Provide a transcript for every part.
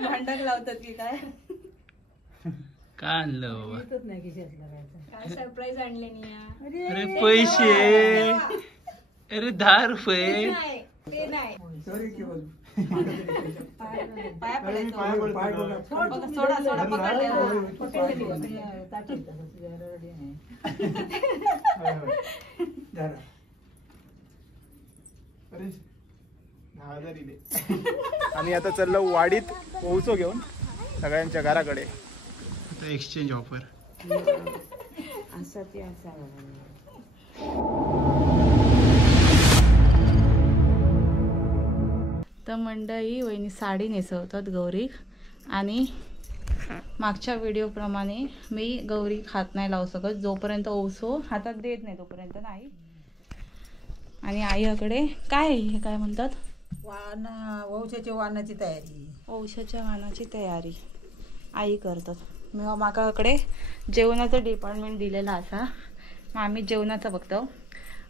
भांडक लावतात की काय? का आणलं काय सरप्राईज आणले निया? अरे पैसे, अरे 10 रुपये. ते नाही पाया पडायचं. सोडा सोडा पकडले. आम्ही आता चाललो वाडीत पोहोचो घेऊन सगळ्यांच्या घराकडे. Exchange offer. तर मंडळी वहिनी साडी नेसवतात गौरी, आणि मागच्या व्हिडिओप्रमाणे मी गौरी हात नाही लावू शकत, जोपर्यंत ओसो हातात देत नाही तोपर्यंत नाही. आणि आईकडे काय हे काय म्हणतात, वंशाच्या वाहनाची तयारी. औषधाच्या वाहनाची तयारी आई करतात. मी माकाकडे जेवणाचं डिपार्टमेंट दिलेलं असा, मग आम्ही जेवणाचं बघतो.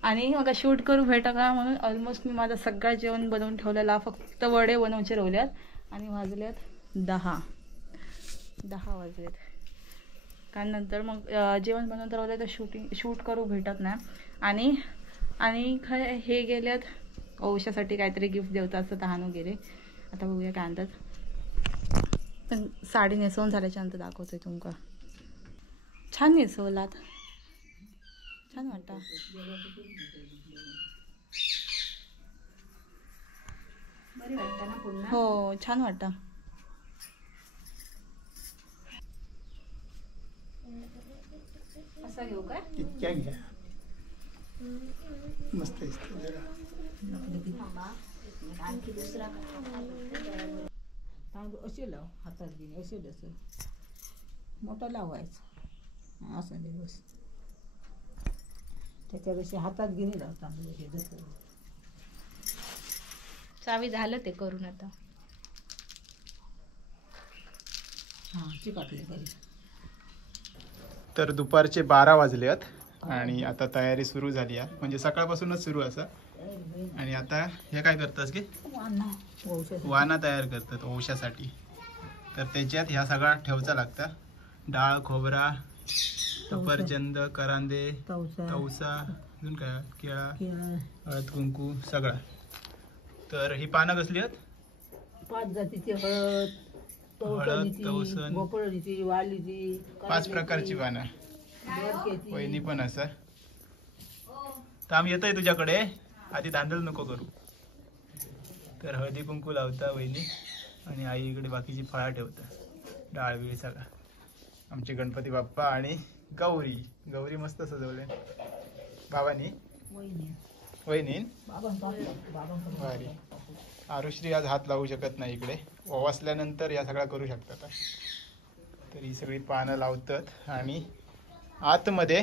आणि मग शूट करू भेटा का म्हणून ऑलमोस्ट मी माझं सगळं जेवण बनवून ठेवलेला, फक्त वडे बनवचे राहिल्यात. आणि वाजल्यात 10 वाजलेत. कारण नंतर मग जेवण बनवून राहिलं तर शूट करू भेटत नाही. आणि काय हे गेल्यात औषधासाठी काहीतरी गिफ्ट देवता असं तहानू गेले. आता बघूया काय आणतात. पण साडी नेसवून झाल्याच्या नंतर दाखवतोय तुमका. छान नेसवलात, छान वाटतं. हो छान वाटतं. असं घेऊ काय? इतक्या घ्या, मस्त आणखी दुसरा असे लाव, हातात घेणे असे असं मोठा लावायचं असं दिवस. त्याच्यात असे हातात घेणे लाव तांदूळ हे जसं. चावी झालं ते करून आता. हां चिकाटले घरी. तर दुपारचे 12 वाजलेत आणि आता तयारी सुरू झाली आहे, म्हणजे सकाळपासूनच सुरू असं. आणि आता हे काय करतात की वाना तयार करतात औषधासाठी. तर त्याच्यात ह्या सगळा ठेवचा लागतं. डाळ, खोबरा, सफरचंद, करांदे, तवसा, अजून काय केळा, हळद, कुंकू सगळा. तर ही पानं कसली आहेत? 5 जातीची हळद, तवसन, भोपळीची, वालीची, 5 प्रकारची पानं. वहिनी पण असं. तर आम्ही येतोय तुझ्याकडे, आधी धांदल नको करू. तर हळदी कुंकू लावता वहिनी, आणि आई इकडे बाकीची फळा ठेवता, डाळ बिळ सगळा. आमचे गणपती बाप्पा आणि गौरी मस्त सजवले बाबांनी, वहिनी. भारी. आरुश्री आज हात लावू शकत नाही इकडे, वाचल्यानंतर या सगळ्या करू शकतात. तर ही सगळी पानं लावतात. आणि आतमध्ये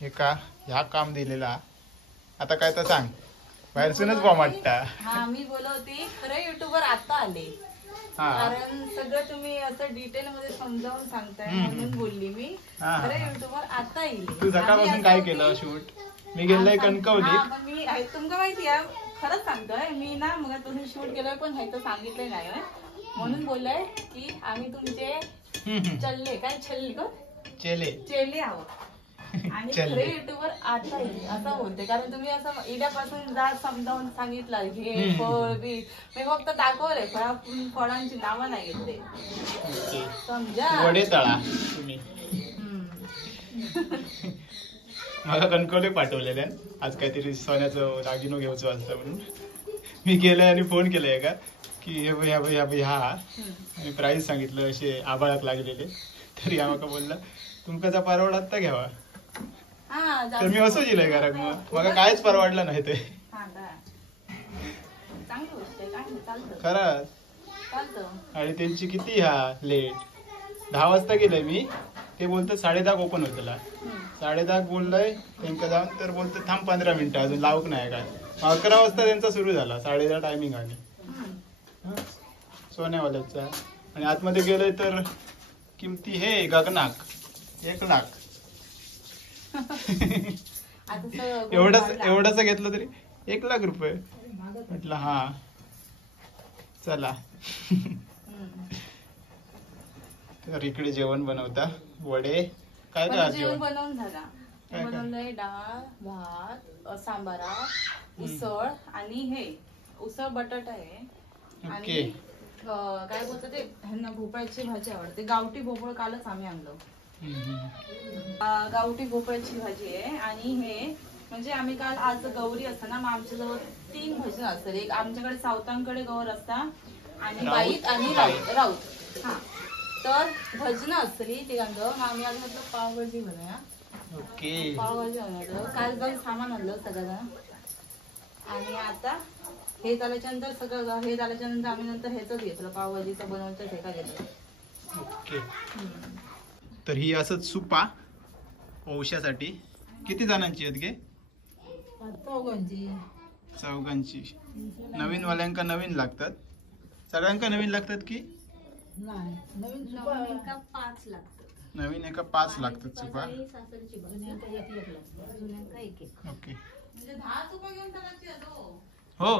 हे का ह्या काम दिलेला. आता काय तर सांग, बाहेरसूनच बॉम्ब वाटता. हा मी बोलवते खरं युट्यूबवर आता आले, कारण सगळं तुम्ही असं डिटेल मध्ये समजावून सांगताय म्हणून बोलली मी. खरं युट्यूबवर आता येईल. तू सकाळपासून काय केलं शूट? मी गेलोय कणकवली. मी तुमका माहिती आहे, खरंच सांगतोय मी ना, मग तुम्ही शूट केलंय पण ह्याचं सांगितलंय नाही म्हणून बोललंय की आम्ही तुमचे चेले आहोत. आणि खरे युट्यूबवर आता येईल असं बोलते, कारण तुम्ही असं इड्यापासून जा समजावून सांगितलं हे फळ बी, मी फक्त दाखवलंय, फळांची नावं नाही घेतले. समजा वडे तळा तुम्ही. मला कणकवली पाठवलेल्या आज काहीतरी सोन्याचं दागिनो घ्यायचं असतं म्हणून. मी गेलोय आणि फोन केलाय का की हे हा, आणि प्राईस सांगितलं असे आभाळात लागलेले. तरी आम्हाला बोलला तुमचा परवडात तर घ्यावा. तर मी असं दिलंय घरात, मग मला कायच परवडलं नाही ते खरंच. आणि त्यांची किती लेट 10 वाजता गेलंय मी, ते बोलतात 10:30 ओपन होतला. 10:30 बोललंय त्यांना जाऊन, तर बोलतो थांब 15 मिनिटं अजून लावूक नाही काय. 11 वाजता त्यांचा सुरू झाला, 10:30 टायमिंग आली सोन्यावाल्याचा. आणि आतमध्ये गेलोय तर किमती हे गगनाक 1 लाख. एवढंच घेतलं तरी 1 लाख रुपये. म्हटलं हा चला. तर इकडे जेवण बनवता वडे काय काय जेवण जेवण बनवून झाला. काय? बनवलंय डाळ भात सांबारा उसळ आणि हे उसळ बटाटा आहे ओके. आणि काय बोलतं ते ह्यांना भोपळ्याची भाजी आवडते. गावठी भोपळ कालच आम्ही आणलो. गावठी भोपळ्याची भाजी आहे आणि हे म्हणजे आम्ही काल आज गौरी असतं ना मग आमच्याजवळ 3 भजन असतात. एक आमच्याकडे सावतांकडे गौर असता आणि बाईत आणि राऊत. हा तर भजन असतली ते मग आम्ही आज म्हटलं पावभाजी बनवूया. ओके. पावभाजी बनवलं. काल जाऊन सामान आणलं सगळं आणि आता हे झाल्याच्या नंतर सगळं हे झाल्याच्या नंतर आम्ही नंतर ह्याच घेतलं पावभाजीचं बनवचं ठेका घेतलं. ओके. तर ही असंच सुपा औषासाठी किती जणांची आहेत गे? चौघांची. नवीन वाल्यांका नवीन लागतात. सगळ्यांका नवीन लागतात की नवीन एका 5 लागतात सुपा. ओके. म्हणजे 10 सुपा घेऊन चालायची आहे तो. हो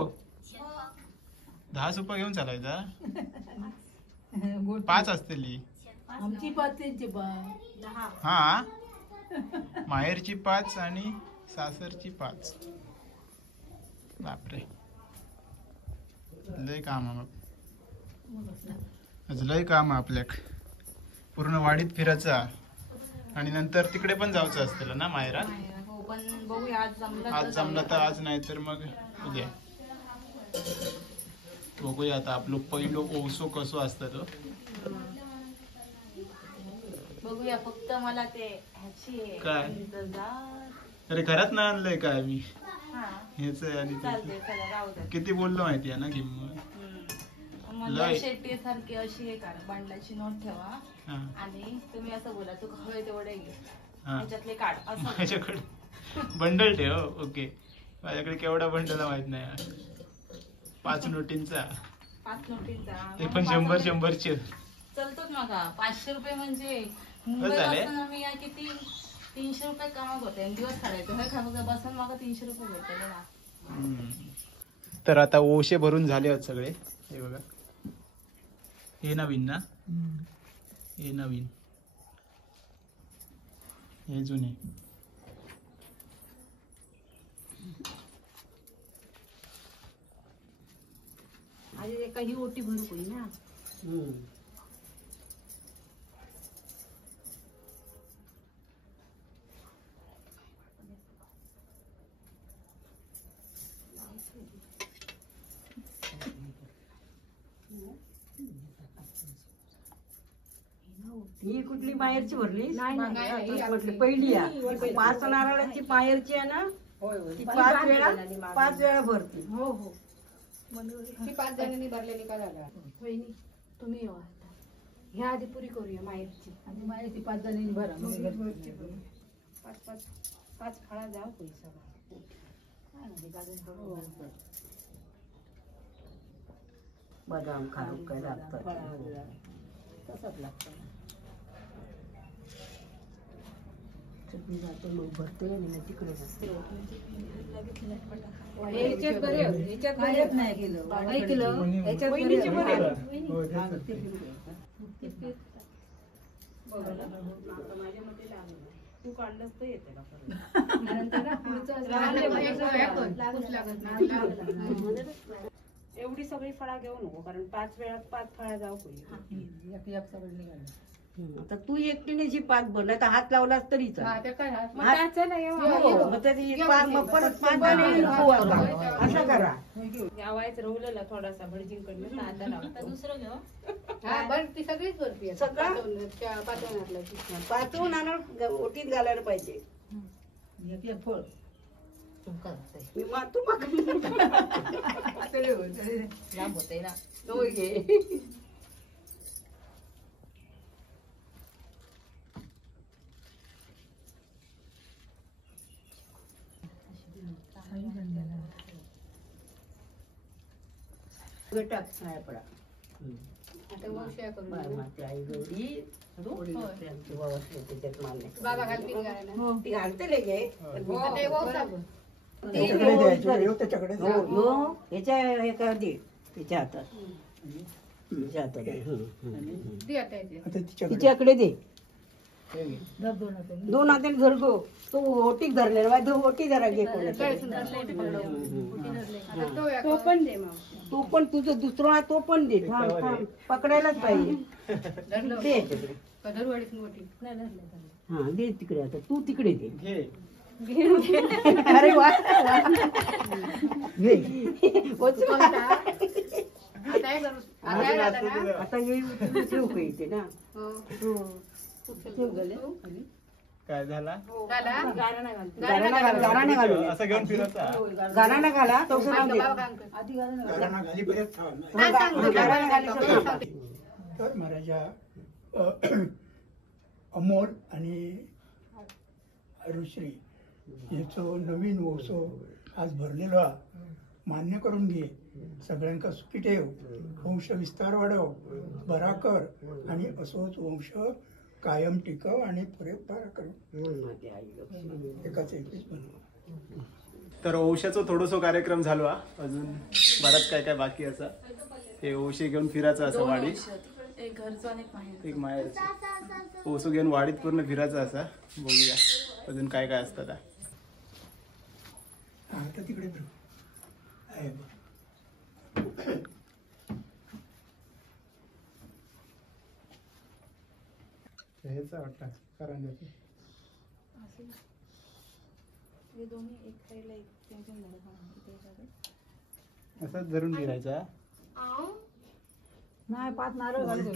10 सुपा घेऊन चालायचा. 5 असतेली. आमची 5 त्यांची 10. हा माहेरची 5 आणि सासरची 5. बापरे लय काम आहे मग. लय काम आहे आपल्याक. पूर्ण वाडीत फिरायचा आणि नंतर तिकडे पण जायचं असतं ना माहेरा. हो पण बघूया आज जमलं तर आज नाही तर मग उद्या बघूया. आता आपलं पहिलं ओसो कसो असतं तो बघूया. फक्त मला ते ह्याची काय? इंतजार. अरे घरात ना आणलंय काय मी हा हेच आहे आणि चालते त्याचं. चला राहू द्या. किती बोललो माहिती आहे ना किंमत. मला शेट्टी सारखी अशी हे काढ बंडलाची नोट ठेवा हा आणि तुम्ही असं बोला तू हवे तेवढे घे हा त्याच्यातले काढ असं. माझ्याकडे बंडल ठेव. ओके. माझ्याकडे केवढा बंडल माहित नाही. 5 नोटींचा 5 नोटींचा ते पण 100-100चे. चलतोच मागा. 500 रुपये म्हणजे झाले? मुंबईत आम्ही या किती 300 रुपये कमावत होते आणि दिवस काढायचो. हे खा बसून मागा 300 रुपये भेटले ना. तर आता ओशे भरून झाले आहेत सगळे. हे बघा हे नवीन ना. हे नवीन हे जुने. आणि काही ओटी भरू कोणी ना. ही कुठली माहेरची भरली? कुठली पहिली आहे. 5 नारळाची माहेरची आहे ना. ती 5 वेळा भरते. हो हो ती 5 जणांनी भरलेली का झालं. वहिनी तुम्ही येऊ आता. ह्या आधी पुरी करूया माहेरची. आणि माहिती 5 जणांनी भरा. 5 फळा जाऊ पैसा. बदाम खारू काय लागतं. तसंच लागतं. चटणी जाते मग भरते आणि मग तिकडे जाते. ह्याच्यात बरे ह्याच्यात बरेच नाही केलं. नाही केलं ह्याच्यात वहिनीचे बरे. तू काढलंस तर येते का परत. एवढी सगळी फळा घेऊ नको कारण 5 वेळा 5 फळा जाऊ कोणी. एक सगळं निघालं. आता तू एकटीने जी 5 भरला तर हात लावलास तरी हा, ते काय हात- मग तरी मग परत 5 जण असं करा. यावायच रवलेला थोडासा भटजींकडनं आता लावता दुसरं घेऊ. हा, बरं ती सगळीच भरती आहे. सगळं? पाठवण्यातलं 5 नारळ ओटीत घालायला पाहिजे. एक फळ मी तू मग लांब होते ना. तो घे. गटात सायपडा. आता वंशया करून बाय माती आई गौरी थोडी होते आमची वावसली त्याच्यात मारणे. बाबा घालतील घालायला. ती घालते लगे. ते वंशा बघ. याच्या हे कर दे त्याच्या हातात. जातं काय, हं. आता तिच्याकडे तिच्याकडे दे हे घे. दोन हाताने धर गो तो ओटीक धरलेला बाय, तो ओटी धरा घे कोणाच्या. तो पण दे मावशी. तो पण तुझं दुसरं आहे तो पण दे. थांब थांब पकडायलाच पाहिजे. दे हा दे तिकडे, आता तू तिकडे दे. घे. अरे वा घे. आता हे ठेव का इथे ना. ठेव गले. काय झाला गाराणा घालू दे. असं घेऊन फिरायचा. गाराणा घाला तसं राहू दे. घराणा घाली परत थांब. गाराणा घाली तसं. तर महाराजा अमोल आणि ऋश्री याचं नवीन उत्सव आज भरलेलो हा. मान्य करून घे. सगळ्यांका सुखी ठेव, वंश विस्तार वाढव, बरा कर आणि असोच वंश कायम टिकव आणि बरा कर. एकाच एकच बनव. तर ओवशाचो थोडोसो कार्यक्रम झालो हा. अजून बराच काय काय बाकी असा. हे ओवशे घेऊन फिरायचं असं वाडी. एक घरचं आणि एक बाहेर. एक माहेरचं ओसो घेऊन वाडीत पूर्ण फिरायचं असा. बघूया अजून काय काय असतं. आता तिकडे बघ. आहे बघ. हेच वाटतं करंजाचं. हे दोन्ही एक साईडला एक टेन्शन झालं का? असंच धरून फिरायचा. नाही 5 नारळ घालतो.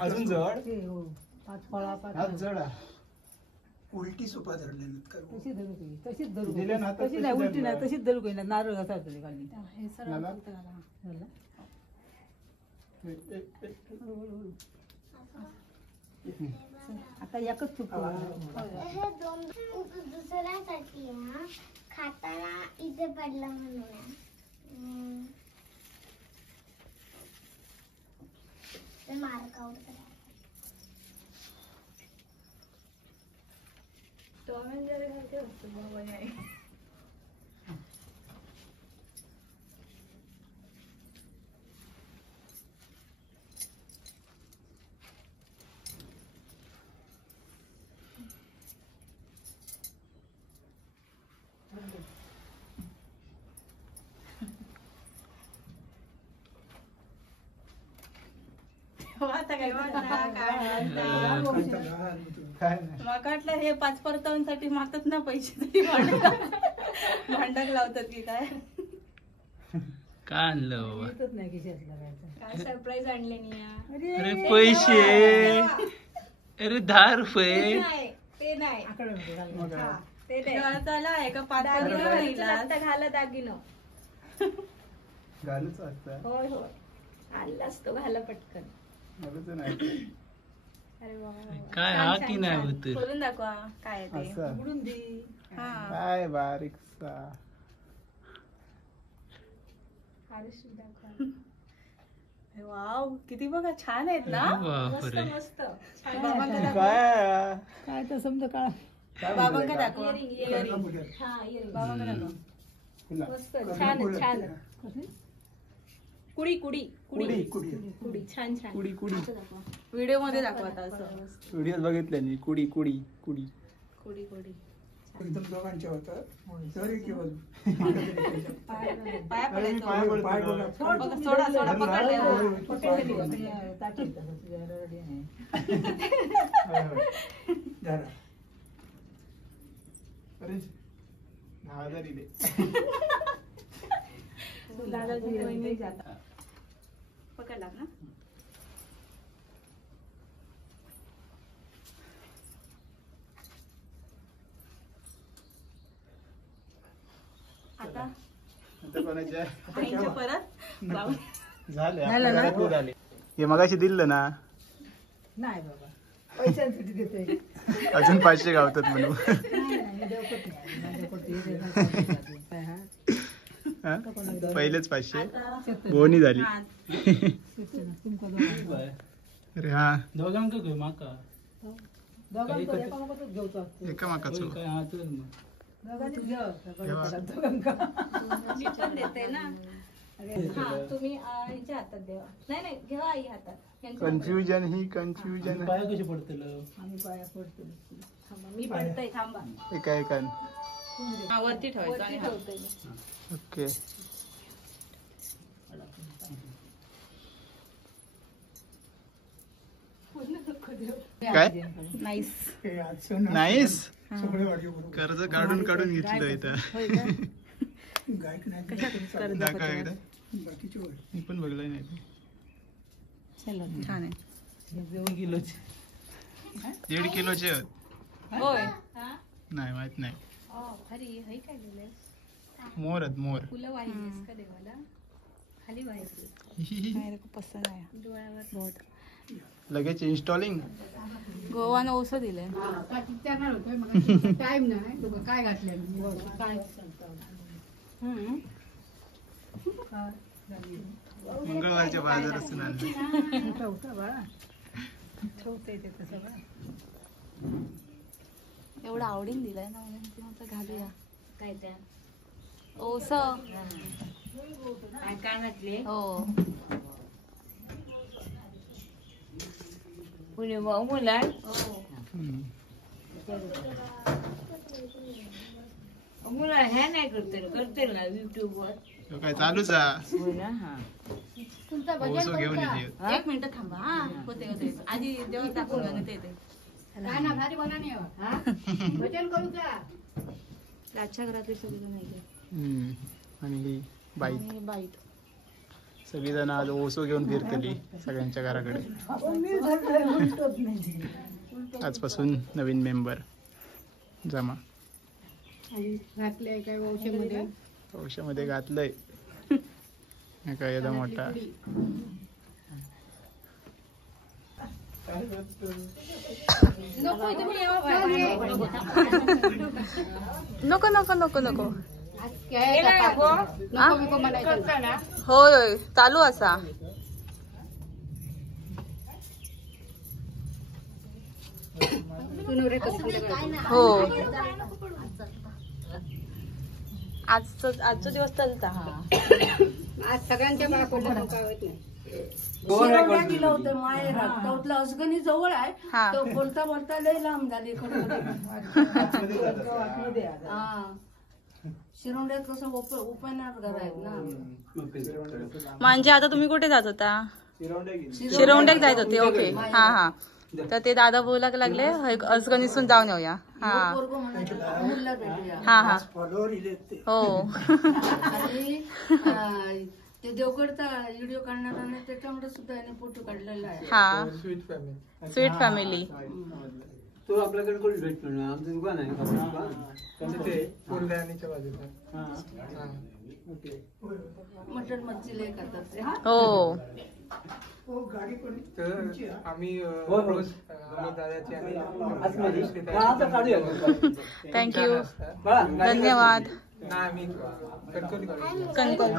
अजून जड ते हो, 5 फळा 5 हात जड हा. उलटी सोपा धरले नाहीत काय. तशीच धरू काही, तशीच धरू दिल्या ना हातात, तशी नाही तशी उलटी नाही धरू. तशीच धरू काही नाही. नारळ घासा तरी खाली हे सरळ मला? फक्त घाला. झालं? आता एकच चुक हे दोन दुसऱ्यासाठी हा खाताना इथे पडला म्हणून आहे. ते मार्क आउट करा. टॉम अँड जेरी सारखे असतं बरोबर आहे. आता काय काय नाही. माका वाटलं हे 5 परतावांसाठी मागतात ना पैसे तरी भांडक लावतात की काय. का आणलं बाबा? येतच नाही खिशात लागायचं. काय सरप्राईज आणले निया. अरे पैसे. अरे 10 रुपये. ते नाही आकडे मध्ये घाल. मग काय? ते चला एका 5 घाला दागिनो. घालूच असतं. होय होय आणलाच तो घाला पटकन. घालूच नाही. अरे बाबा काय हा की नाही होत? खोलून दाखवा काय आहे ते. असं उघडून दे. हा काय बारीकसा. वाव किती बघा छान आहेत ना. बापरे. मस्त बाबांका दाखवा. काय काय तर समजा काळ. बाबांका दाखवा. फुला. मस्त छान छान. कुडी कुडी कुडी कुडी. कुडी छान छान. कुडी कुडी. व्हिडिओ मध्ये दाखवा आता असं. व्हिडिओ बघितले मी. कुडी कुडी कुडी. कुडी कुडी एकदम दोघांच्या होतं. तरी केवळ पाया पाय पडायचं. पडतो. पाय बघा. बघा, सोडा सोडा पकडलेलं. धरा. अरे 10,000 दे. पकडला ना. आता आता कोणाच्या आईच्या परत जाऊ. झाले झालं ना? आपल्या झाले. हे मगाशी दिलं ना. नाही बाबा पैशांसाठी देते. अजून 500 गावतात म्हणून. हा? पहिलेच 500 बोनी झाली. हा. अरे हा दोघांक घेऊ माका. एका माकाचो. काय हा तर मग. मी पण देते ना. हा तुम्ही ह्याच्या हातात द्या. नाही नाही घेवा आई हातात. यांच्या कन्फ्युजन ही कन्फ्युजन पाय कसे पडतलं हातात. थांबा, मी पडतय थांबा. एका एकान. हा वरती ठेवायचं आणि हा. ओके. काय नाईस. हे आजचं ना नाईस. सगळे ऑडिओ बरोबर कर्ज काढून काढून घेतलं इथं. गायक नाही दाखव एकदा. बाकीचे वर मी पण बघलं नाही. छान आहे. 1.5 किलोचे आहेत. होय. नाही माहित नाही. खाली हे काय लिहिलंय? मोर आहेत मोर. फुलं वाहिलीस का देवाला? खाली वाहिली. नाही रे, खूप पसंत आहे. डोळ्यावर बहुत. लगेच इन्स्टॉलिंग. गोवानं ओसं दिलंय. टाइम नाही तुका काय घातलं काय मंगळवारच्या बाजार असून आणले. एवढं आवडीन दिलंय ना म्हणून ती म्हटलं घालूया. काय त्या ओसं. काय घातले हो. पुणे मुला मुला हे नाही करते ना युट्यूब वर तो काय चालूच आहे. हो ना. हा ओसो घेऊन येते. 1 मिनिट थांबा. हा होते होते. आधी जेवण टाकून घेऊन येते. काय ना भारी बना नाही भजन करू का रातच्या घरात सगळं नाही. आणि ही बाईक. आणि बाईट. सगळीजण आज ओसो घेऊन फिरतली सगळ्यांच्या घराकडे. आजपासून नवीन मेंबर जमा. घातले काय वंशामध्ये औषधामध्ये घातलंय. काय एवढा मोठा. नको नको नको नको. नको होय चालू असा. हो आजचा दिवस चालता. आज सगळ्यांच्या बाळाकडलं पावत नाही. शिरोडा दिलं होतं मायरा तवतला असगणी जवळ आहे. हा. तो बोलता बोलता लय लांब झाली. शिरोड्यात कसं उपनार घर आहेत ना. म्हणजे आता तुम्ही कुठे जात होता? शिरवंड्यात जायत होते. ओके. हा हा. तर ते दादा बोलायला लागले असगणीसून जाऊन येऊया. हा हा हा. फॉलोअर इले ते हो. आणि ते देवगडचा व्हिडिओ काढणारा ना त्याच्यामुळे सुद्धा याने फोटो काढलेला आहे. हा स्वीट फॅमिली. तो आपल्याकडे कोणी भेटतो ना. आमचं दुकान आहे मटन मच्छी लय करतात ते. हो. हो, गाडी पण तुमची आहे. आम्ही थँक्यू. धन्यवाद. कणकण.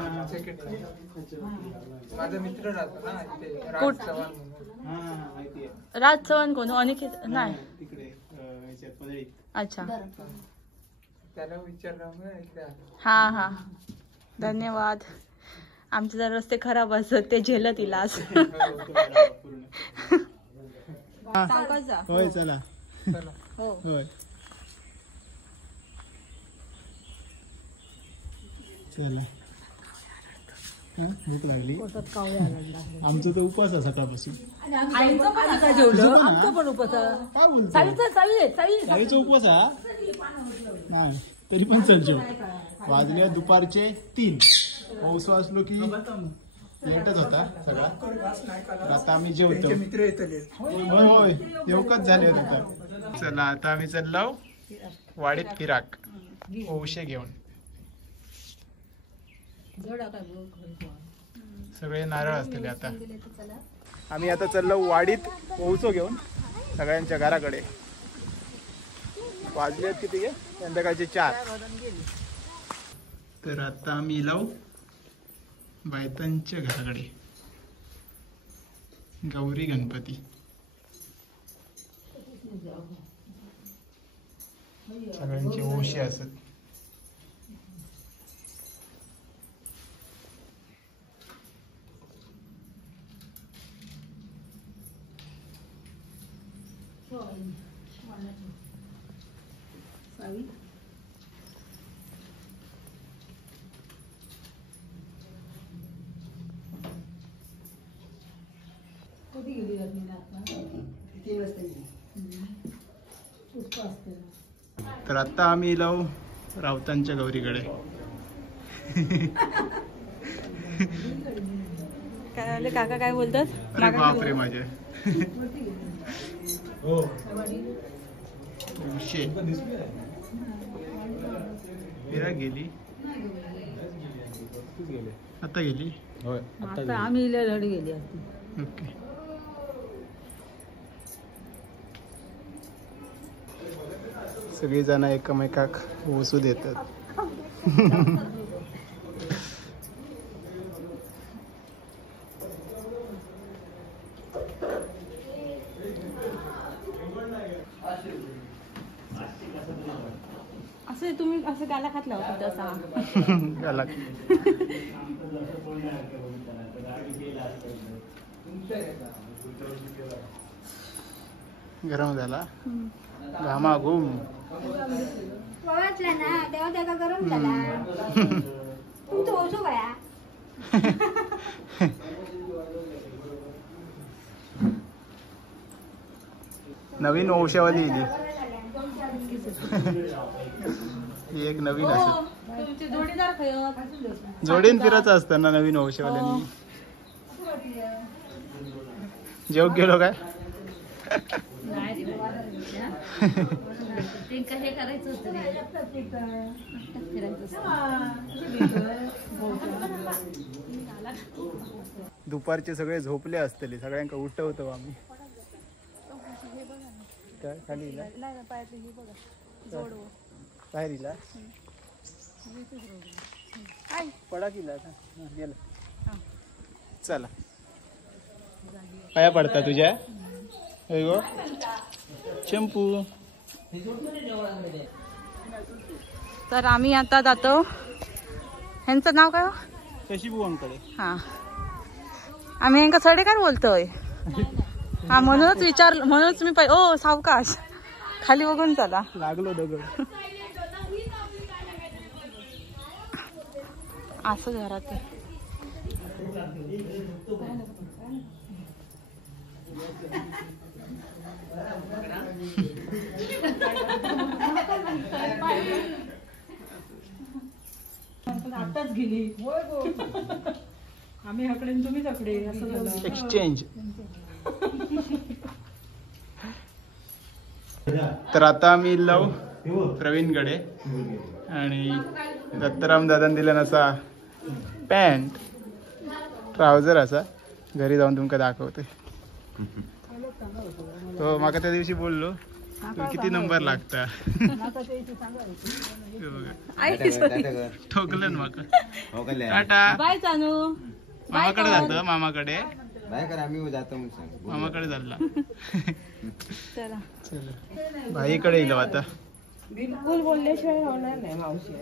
माझा मित्र राहतो ना इथे, कुठ? राज चव्हाण म्हणून. राज चव्हाण कोण? अनिकेत नाही. अच्छा. त्याला विचारलं मग इकडे आलो. हा हा. धन्यवाद. आमचे जर रस्ते खराब असत ते झेलत इलाज. होय चला. हो. होय चला. भूक लागली. आमचं तर उपवास आहे सकाळपासून. आईचं पण आता जेवलं. आमचं पण उपवास. काय बोलतो? चाळीचा उपवास हा नाही तरी पण चल जेव. वाजले दुपारचे 3. पाऊस वाजलो की लेटच होता सगळा. आता आम्ही जेवतो. त्यांचे मित्र येतले. होय होय येऊकच झाले होते. चला आता आम्ही चाललो वाडीत फिराक ओशे घेऊन. सगळे नारळ असतील आता. आम्ही आता चाललो वाडीत ओसो घेऊन सगळ्यांच्या घराकडे. वाजले किती गे? संध्याकाळचे 4. तर आता आम्ही लावू बायतांच्या घराकडे. गौरी गणपती सगळ्यांचे ओशे असत. तर आता आम्ही लावू राऊतांच्या गौरीकडे. काय झालं काका काय बोलतात? अरे बापरे माझे गेली आता गेली. आता आम्ही लढ गेली. ओके. सगळी जण एकमेकाक वसू देतात. असं तुम्ही असं गाला खात लावता तसा गाला गरम झाला घामा घुम वाटला ना तेव्हा त्याचा गरम झाला. तुमचं ओसो काय नवीन वंशावली ही एक नवीन असं तुमचे जोडीदार खय जोडीन फिरायचं असतं ना नवीन वंशावल्यांनी. जेव गेलो काय हे करायचं होतं दुपारचे सगळे झोपले असतले. सगळ्यांका उठवतो आम्ही. काय खाली बाहेर इला पडा किला गेला. चला पाया पडता तुझ्या चंपू. तर आम्ही आता जातो. ह्यांचं नाव काय? शशी बुवांकडे. हा आम्ही ह्यांका सडे काय बोलतोय. हा म्हणूनच मी ओ सावकाश खाली बघून चला. लागलो दगड. असं घरात आताच गेली. आम्ही हकडे तुम्ही तकडे असं झालं. एक्सचेंज. तर आता आम्ही इल्लाव प्रवीणकडे आणि दत्तराम दादान दिल्यान असा पॅन्ट ट्राउजर असा घरी जाऊन तुमका दाखवते. तो माका त्या दिवशी बोललो तू किती नंबर लागता. ठोकलं माका. टाटा. बाय चानू. मामाकडे जातो. मामाकडे आम्ही जातो मामाकडे चालला. चला भाईकडे येलो आता. बिलकुल बोलल्याशिवाय होणार नाही मावशी.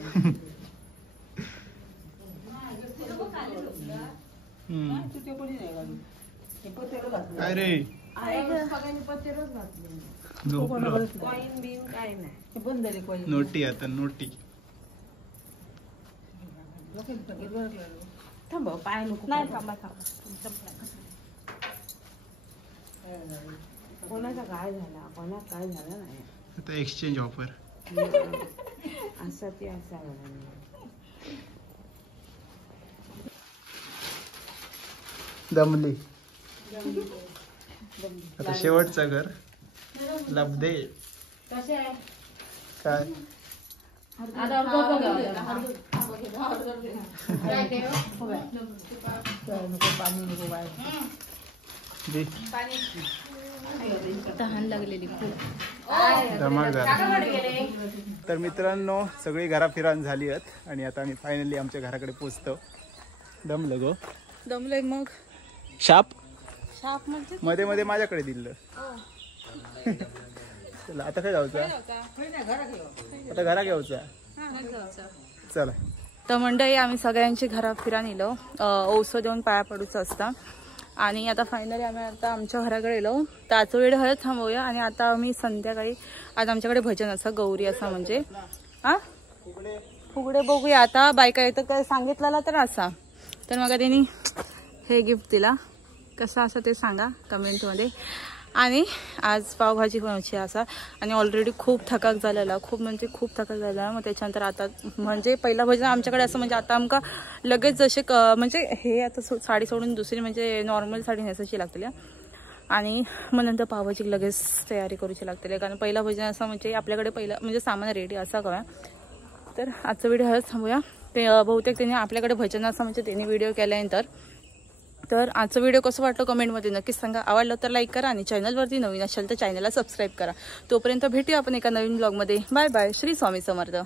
काय रे नोटी आता नोटी. थांब पाय नको. नाही थांबा. कोणाचा काय झाला कोणा काय झालं नाही. आता एक्सचेंज ऑफर. असा ते असा दमली. आता शेवटचं घर लबदे. काय तहान लागलेली खूप. धमाक झाली. तर मित्रांनो सगळी घरा फिरान झाली आहेत आणि आता आम्ही फायनली आमच्या घराकडे पोचतो. दमलं गो. दमले मग. शाप म्हणजे मध्ये मध्ये माझ्याकडे दिलं. चला आता काय जाऊचा. आता घरा घेऊचा. चला. तर मंडळी आम्ही सगळ्यांची घरा फिरा नेलो. औषध देऊन पाया पडूचं असतं आणि आता फायनली आम्ही आता आमच्या घराकडे गेलो. तर आजचा व्हिडिओ हळद थांबवूया. आणि आता आम्ही संध्याकाळी आज आमच्याकडे भजन असं गौरी असं म्हणजे फुगडे बघूया आता. बायका येतं काय सांगितलेला तर असा. तर मग त्यांनी हे गिफ्ट दिला. कसं असं ते सांगा कमेंटमध्ये. आणि आज पावभाजी बनवायची असा. आणि ऑलरेडी खूप थकाक झालेला, खूप म्हणजे खूप थकाक झालेला. मग त्याच्यानंतर आता म्हणजे पहिला भजन आमच्याकडे असं म्हणजे आता आमका लगेच जसे म्हणजे हे आता साडी सोडून दुसरी म्हणजे नॉर्मल साडी नेसायची लागते. आणि मग नंतर पावभाजी लगेच तयारी करूची लागते. कारण पहिला भजन असं म्हणजे आपल्याकडे पहिला म्हणजे सामान रेडी असा करा. तर आजचा व्हिडिओ हळद थांबूया. ते बहुतेक त्यांनी आपल्याकडे भजन असं म्हणजे त्यांनी व्हिडिओ केल्यानंतर. तर आजचा व्हिडिओ कसं वाटलं कमेंटमध्ये नक्कीच सांगा. आवडलं तर लाईक करा आणि चॅनलवरती नवीन असेल तर चॅनलला सबस्क्राईब करा. तोपर्यंत भेटूया आपण एका नवीन ब्लॉगमध्ये. Bye bye. श्री स्वामी समर्थ.